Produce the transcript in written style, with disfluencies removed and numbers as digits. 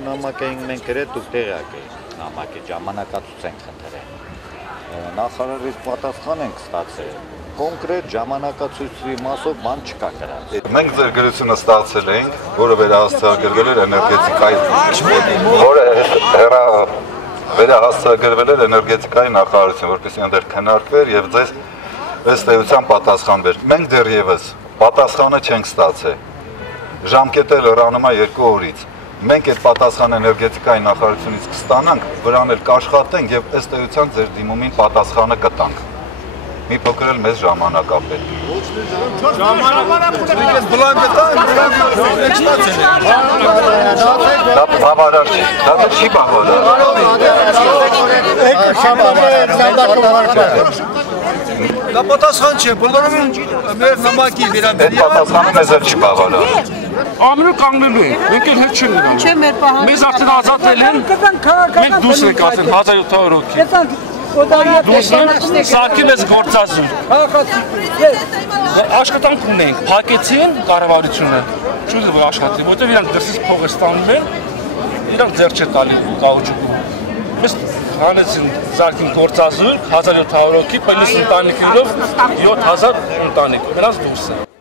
Նամակային մենք գրետ ու տեղակ էինք, նամակի ժամանակացույց ենք խնդրել։ Նախարարից պատասխան ենք ստացել, կոնկրետ ժամանակացույցի մասով բան չկա գրած։ Մենք ձեր գրությունը ստացել էինք, որը վերահասցեագրվել էր էներգետիկայի, որը վերահասցեագրվել էր էներգետիկայի նախարարություն, որպեսզի այնտեղ քննարկվեր եւ ձեզ ըստ էության պատասխանվեր։ Մենք դեռևս պատասխանը չենք ստացել։ Ժամկետը լրանում է 2 օրից։ Մենք այդ պատասխանը էներգետիկայի նախարարությունից կստանանք, վրան էլ կաշխատենք եւ ըստ էության ձեր դիմումին պատասխանը կտանք։ Մի փոքր էլ մեզ ժամանակ ապել։ Դա բավարար չի, դա չի բավարար։ Դա պատասխան չէ, բոլորը մեր նամակի վերաբերյալ պատասխանը մեզ էլ չի բավարար։ Ամենը կանգնելու ենք, մենք էլ հետ չենք գնալու։ Չէ, մեր պահանջը։ Մեզ արդեն ազատել են, մենք դուրս ենք ասել 1700 հոգի։ Սարքի մեզ գործազուր։ Աշխատանք ունենք, փակեցին կառավարությունը։ Չունի որ աշխատի, որտեղ իրանք դրսից փող ստանում են, իրանք ձեռ չէ տալի կաուչուկը։ Մեզ հանեցին սարքին գործազուր 1700 հոգի, 50 ընտանիքներով 7000 ընտանիք, նրանց դուրս է։